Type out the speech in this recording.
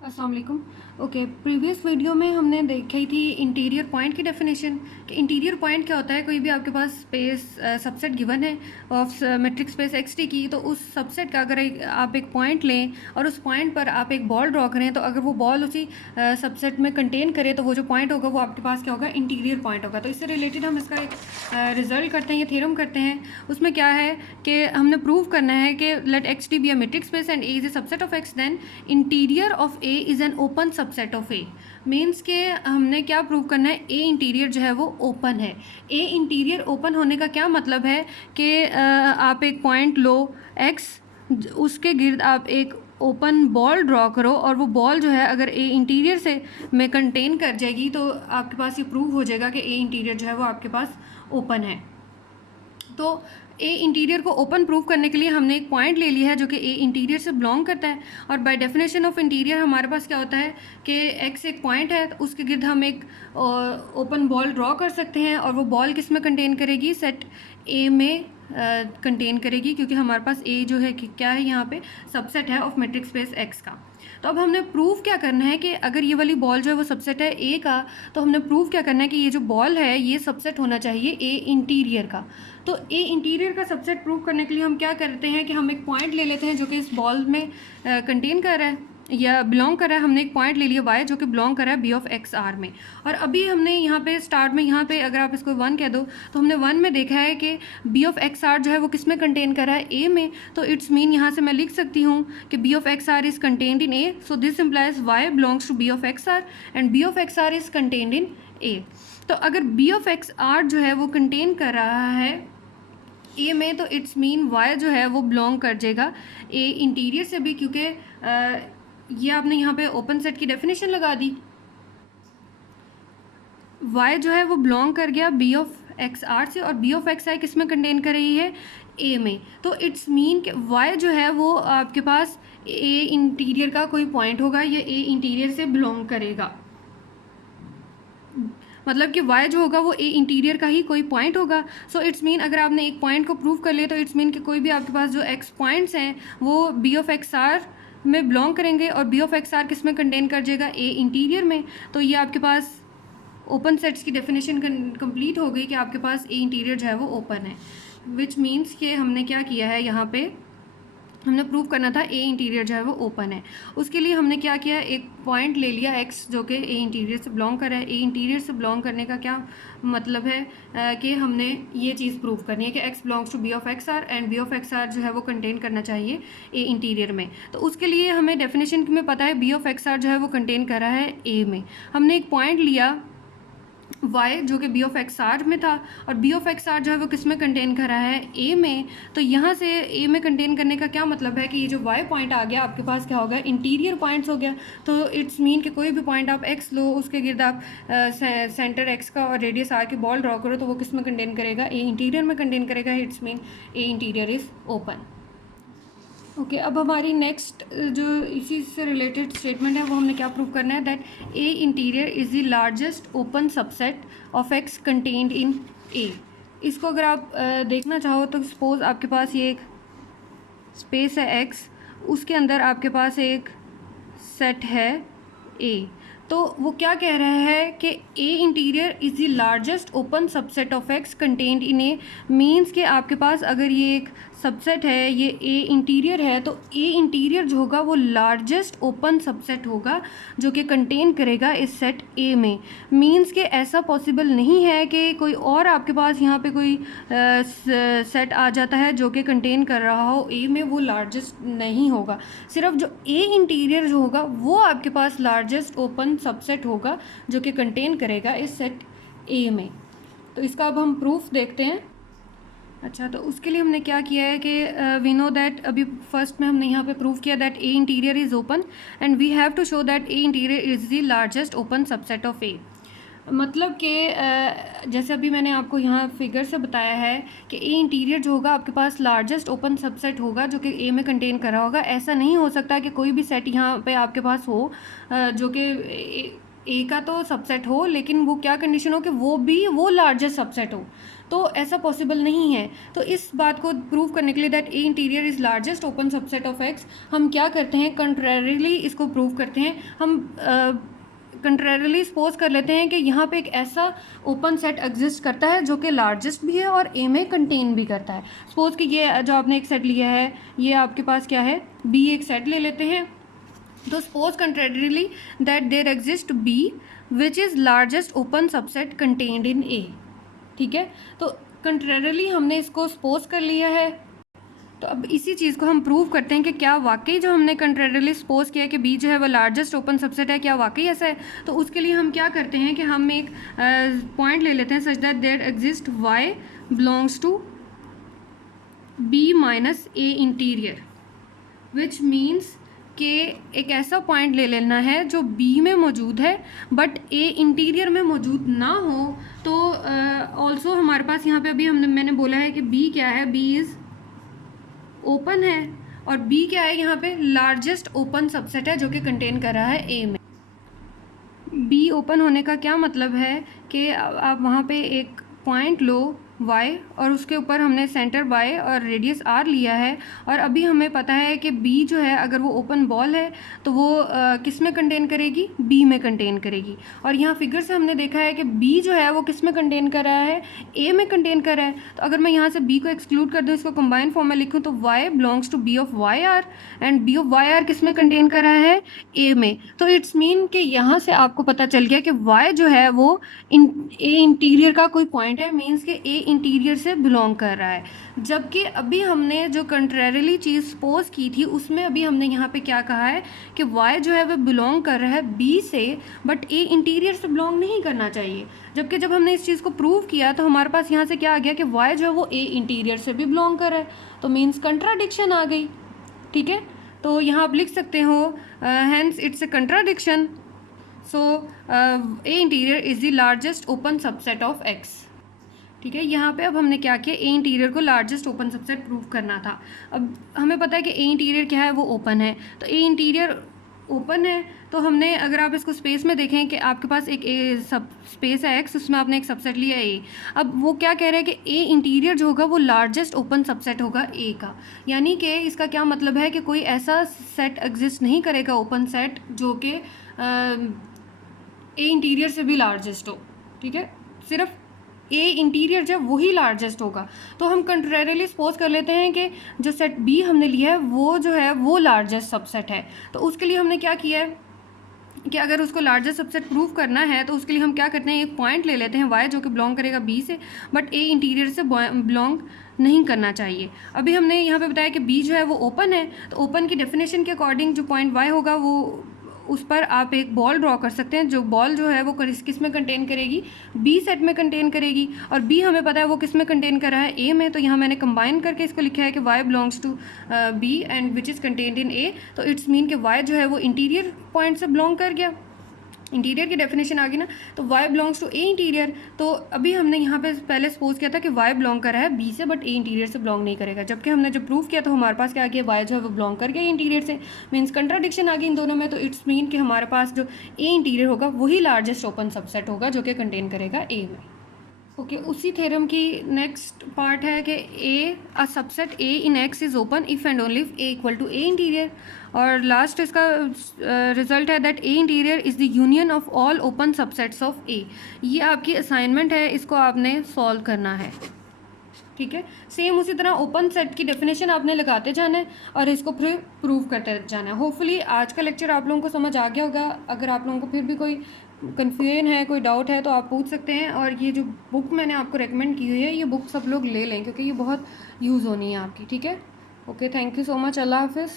अस्सलाम वालेकुम। Okay, previous video में हमने देखी थी इंटीरियर पॉइंट की डेफिनेशन कि इंटीरियर पॉइंट क्या होता है। कोई भी आपके पास स्पेस सबसेट गिवन है of metric space X T की, तो उस सबसेट का अगर आप एक पॉइंट लें और उस पॉइंट पर आप एक बॉल ड्रॉ करें, तो अगर वो बॉल उसी सबसेट में कंटेन करे तो वो जो पॉइंट होगा वो आपके पास क्या होगा, इंटीरियर पॉइंट होगा। तो इससे रिलेटेड हम इसका एक रिजल्ट करते हैं, ये थ्योरम करते हैं। उसमें क्या है कि हमने प्रूव करना है कि let X T be a metric space and A is a subset of X, then interior of A is an open subset of A. Means के हमने क्या प्रूव करना है, ए इंटीरियर जो है वो ओपन है। ए इंटीरियर ओपन होने का क्या मतलब है कि आप एक पॉइंट लो एक्स, उसके गिर्द आप एक ओपन बॉल ड्रॉ करो और वो बॉल जो है अगर ए इंटीरियर से में कंटेन कर जाएगी तो आपके पास ये प्रूव हो जाएगा कि ए इंटीरियर जो है वो आपके पास ओपन है। तो ए इंटीरियर को ओपन प्रूव करने के लिए हमने एक पॉइंट ले लिया है जो कि ए इंटीरियर से बिलोंग करता है। और बाय डेफिनेशन ऑफ इंटीरियर हमारे पास क्या होता है कि एक्स एक पॉइंट है, तो उसके गिर्द हम एक ओपन बॉल ड्रॉ कर सकते हैं और वो बॉल किस में कंटेन करेगी, सेट ए में कंटेन करेगी, क्योंकि हमारे पास ए जो है कि क्या है यहाँ पे सबसेट है ऑफ मेट्रिक स्पेस एक्स का। तो अब हमने प्रूव क्या करना है कि अगर ये वाली बॉल जो है वो सबसेट है ए का, तो हमने प्रूव क्या करना है कि ये जो बॉल है ये सबसेट होना चाहिए ए इंटीरियर का। तो ए इंटीरियर का सबसेट प्रूव करने के लिए हम क्या करते हैं कि हम एक पॉइंट ले लेते हैं जो कि इस बॉल में कंटेन कर रहा है या बिलोंग कर रहा है। हमने एक पॉइंट ले लिया y जो कि बिलोंग कर रहा है बी ऑफ एक्स आर में। और अभी हमने यहाँ पे स्टार्ट में यहाँ पे अगर आप इसको 1 कह दो तो हमने 1 में देखा है कि बी ऑफ एक्स आर जो है वो किस में कंटेन कर रहा है, ए में। तो इट्स मीन यहाँ से मैं लिख सकती हूँ कि B of x R is contained in A, so this implies y belongs to B of x are and B of x R is contained in A. तो अगर बी ऑफ एक्स आर जो है वो contain कर रहा है ए में, तो इट्स मीन वाई जो है वो बिलोंग कर जाएगा ए इंटीरियर से भी, क्योंकि ये आपने यहाँ पे ओपन सेट की डेफिनेशन लगा दी। वाई जो है वो बिलोंग कर गया बी ऑफ एक्स आर से और बी ऑफ एक्स आई किस में कंटेन कर रही है, ए में। तो इट्स मीन कि वाई जो है वो आपके पास ए इंटीरियर का कोई पॉइंट होगा, ये ए इंटीरियर से बिलोंग करेगा। मतलब कि y जो होगा वो ए इंटीरियर का ही कोई पॉइंट होगा। सो इट्स मीन अगर आपने एक पॉइंट को प्रूव कर लिया तो इट्स मीन कि कोई भी आपके पास जो x पॉइंट्स हैं वो बी ऑफ एक्स आर में बिलोंग करेंगे और बी ऑफ एक्स आर किस में कंटेन कर जाएगा, ए इंटीरियर में। तो ये आपके पास ओपन सेट्स की डेफिनेशन कंप्लीट हो गई कि आपके पास ए इंटीरियर जो है वो ओपन है। विच मीन्स कि हमने क्या किया है, यहाँ पे हमने प्रूव करना था ए इंटीरियर जो है वो ओपन है। उसके लिए हमने क्या किया, एक पॉइंट ले लिया एक्स जो कि ए इंटीरियर से बिलोंग कर रहा है। ए इंटीरियर से बिलोंग करने का क्या मतलब है कि हमने ये चीज़ प्रूव करनी है कि x belongs to B of x are and B of x r जो है वो कंटेन करना चाहिए ए इंटीरियर में। तो उसके लिए हमें डेफिनेशन में पता है बी ऑफ एक्स आर जो है वो कंटेन कर रहा है ए में। हमने एक पॉइंट लिया y जो कि बी ऑफ एक्स आर में था और बी ऑफ एक्स आर जो है वो किस में कंटेन कर रहा है, ए में। तो यहाँ से ए में कंटेन करने का क्या मतलब है कि ये जो y पॉइंट आ गया आपके पास क्या होगा, इंटीरियर पॉइंट्स हो गया। तो इट्स मीन कि कोई भी पॉइंट आप x लो, उसके गिर्द आप सेंटर x का और रेडियस r की बॉल ड्रॉ करो, तो वो किस में कंटेन करेगा, ए इंटीरियर में कंटेन करेगा। It's mean A interior is open. Okay, अब हमारी नेक्स्ट जो इसी से रिलेटेड स्टेटमेंट है वो हमने क्या प्रूव करना है, that A interior is the largest open subset of X contained in A. इसको अगर आप देखना चाहो तो सपोज़ आपके पास ये एक स्पेस है एक्स, उसके अंदर आपके पास एक सेट है ए। तो वो क्या कह रहा है कि A interior is the largest open subset of X contained in A. Means कि आपके पास अगर ये एक सबसेट है, ये ए इंटीरियर है, तो ए इंटीरियर जो होगा वो लार्जेस्ट ओपन सबसेट होगा जो कि कंटेन करेगा इस सेट ए में। मीन्स कि ऐसा पॉसिबल नहीं है कि कोई और आपके पास यहाँ पे कोई सेट आ जाता है जो कि कंटेन कर रहा हो ए में, वो लार्जेस्ट नहीं होगा। सिर्फ जो ए इंटीरियर जो होगा वो आपके पास लार्जेस्ट ओपन सबसेट होगा जो कि कंटेन करेगा इस सेट ए में। तो इसका अब हम प्रूफ देखते हैं। अच्छा, तो उसके लिए हमने क्या किया है कि वी नो दैट, अभी फर्स्ट में हमने यहाँ पे प्रूव किया that A interior is open and we have to show that A interior is the largest open subset of A. मतलब कि जैसे अभी मैंने आपको यहाँ फिगर से बताया है कि ए इंटीरियर जो होगा आपके पास लार्जेस्ट ओपन सबसेट होगा जो कि ए में कंटेन कर रहा होगा। ऐसा नहीं हो सकता कि कोई भी सेट यहाँ पे आपके पास हो जो कि ए का तो सबसेट हो, लेकिन वो क्या कंडीशन हो कि वो लार्जेस्ट सबसेट हो, तो ऐसा पॉसिबल नहीं है। तो इस बात को प्रूव करने के लिए that A interior is largest open subset of x, हम क्या करते हैं, कंट्रेरिली इसको प्रूव करते हैं। हम कंट्रेरिली सपोज कर लेते हैं कि यहाँ पे एक ऐसा ओपन सेट एग्जिस्ट करता है जो कि लार्जेस्ट भी है और ए में कंटेन भी करता है। सपोज कि ये जो आपने एक सेट लिया है, ये आपके पास क्या है, बी एक सेट ले लेते हैं। तो suppose contrarily that there exist B which is largest open subset contained in A. ठीक है, तो कंट्रेरिली हमने इसको सपोज कर लिया है। तो अब इसी चीज़ को हम प्रूव करते हैं कि क्या वाकई जो हमने कंट्रेरिली सपोज किया है कि बी जो है वो लार्जेस्ट ओपन सबसेट है, क्या वाकई ऐसा है। तो उसके लिए हम क्या करते हैं कि हम एक पॉइंट ले लेते हैं such that there exist y belongs to B minus A interior, which means कि एक ऐसा पॉइंट ले लेना है जो बी में मौजूद है बट ए इंटीरियर में मौजूद ना हो। तो ऑल्सो हमारे पास यहाँ पे अभी मैंने बोला है कि बी क्या है, बी इज़ ओपन है, और बी क्या है, यहाँ पे लार्जेस्ट ओपन सबसेट है जो कि कंटेन कर रहा है ए में। बी ओपन होने का क्या मतलब है कि आप वहाँ पे एक पॉइंट लो y और उसके ऊपर हमने सेंटर y और रेडियस r लिया है, और अभी हमें पता है कि b जो है अगर वो ओपन बॉल है तो वो किस में कंटेन करेगी, b में कंटेन करेगी। और यहाँ फिगर से हमने देखा है कि b जो है वो किस में कंटेन कर रहा है, a में कंटेन कर रहा है। तो अगर मैं यहाँ से b को एक्सक्लूड कर दूँ, इसको कंबाइन फॉर्म में लिखूँ, तो y belongs to b of y r, and b of y r किस में कंटेन कर रहा है, a में। तो इट्स मीन कि यहाँ से आपको पता चल गया कि y जो है वो ए इंटीरियर का कोई पॉइंट है, मीन्स कि ए इंटीरियर से बिलोंग कर रहा है। जबकि अभी हमने जो कंट्रेरिली चीज़ सपोज की थी उसमें अभी हमने यहाँ पे क्या कहा है कि y जो है वह बिलोंग कर रहा है b से, बट ए इंटीरियर से बिलोंग नहीं करना चाहिए। जबकि जब हमने इस चीज़ को प्रूव किया तो हमारे पास यहाँ से क्या आ गया कि y जो है वो ए इंटीरियर से भी बिलोंग कर रहा है, तो मीन्स कंट्राडिक्शन आ गई। ठीक है, तो यहाँ आप लिख सकते हो hence it's a contradiction, so A interior is the largest open subset of X. ठीक है, यहाँ पे अब हमने क्या किया, ए इंटीरियर को लार्जेस्ट ओपन सबसेट प्रूव करना था। अब हमें पता है कि ए इंटीरियर क्या है, वो ओपन है। तो ए इंटीरियर ओपन है, तो हमने अगर आप इसको स्पेस में देखें कि आपके पास एक ए सब स्पेस है एक्स, उसमें आपने एक सबसेट लिया ए। अब वो क्या कह रहे हैं कि ए इंटीरियर जो होगा वो लार्जेस्ट ओपन सबसेट होगा ए का, यानी कि इसका क्या मतलब है कि कोई ऐसा सेट एग्जिस्ट नहीं करेगा ओपन सेट जो कि ए इंटीरियर से भी लार्जेस्ट हो। ठीक है, सिर्फ ए इंटीरियर जो वही लार्जेस्ट होगा। तो हम कंट्रेरिली सपोज कर लेते हैं कि जो सेट बी हमने लिया है वो जो है वो लार्जेस्ट सबसेट है। तो उसके लिए हमने क्या किया है कि अगर उसको लार्जेस्ट सबसेट प्रूव करना है तो उसके लिए हम क्या करते हैं, एक पॉइंट ले लेते हैं y जो कि बिलोंग करेगा b से, बट ए इंटीरियर से बिलोंग नहीं करना चाहिए। अभी हमने यहाँ पे बताया कि b जो है वो ओपन है, तो ओपन की डेफिनेशन के अकॉर्डिंग जो पॉइंट y होगा वो उस पर आप एक बॉल ड्रॉ कर सकते हैं। जो बॉल जो है वो किस में कंटेन करेगी, बी सेट में कंटेन करेगी, और बी हमें पता है वो किस में कंटेन कर रहा है, ए में। तो यहाँ मैंने कंबाइन करके इसको लिखा है कि y belongs to B and which is contained in A. तो इट्स मीन कि y जो है वो इंटीरियर पॉइंट से बिलोंग कर गया, इंटीरियर की डेफिनेशन आ गई ना। तो y belongs to A interior. तो अभी हमने यहाँ पे पहले सपोज किया था कि y बिलोंग कर रहा है b से, बट ए इंटीरियर से बिलोंग नहीं करेगा। जबकि हमने जब प्रूव किया तो हमारे पास क्या आ गया, y जो है वो बिलोंग कर गया इंटीरियर से, मीन्स कंट्राडिक्शन आ गई इन दोनों में। तो इट्स मीन कि हमारे पास जो ए इंटीरियर होगा वही लार्जेस्ट ओपन सबसेट होगा जो कि कंटेन करेगा ए में। ओके, उसी थ्योरम की नेक्स्ट पार्ट है कि a subset A in X is open if and only if A equal to A interior. और लास्ट इसका रिजल्ट है that A interior is the union of all open subsets of A. ये आपकी assignment है, इसको आपने solve करना है। ठीक है, सेम उसी तरह ओपन सेट की डेफिनेशन आपने लगाते जाना है और इसको फिर प्रूव करते जाना है। होपफुली आज का लेक्चर आप लोगों को समझ आ गया होगा। अगर आप लोगों को फिर भी कोई कन्फ्यूजन है, कोई डाउट है, तो आप पूछ सकते हैं। और ये जो बुक मैंने आपको रेकमेंड की हुई है, ये बुक सब लोग ले लें क्योंकि ये बहुत यूज़ होनी है आपकी। ठीक है, okay, thank you so much, अल्लाह हाफिज़।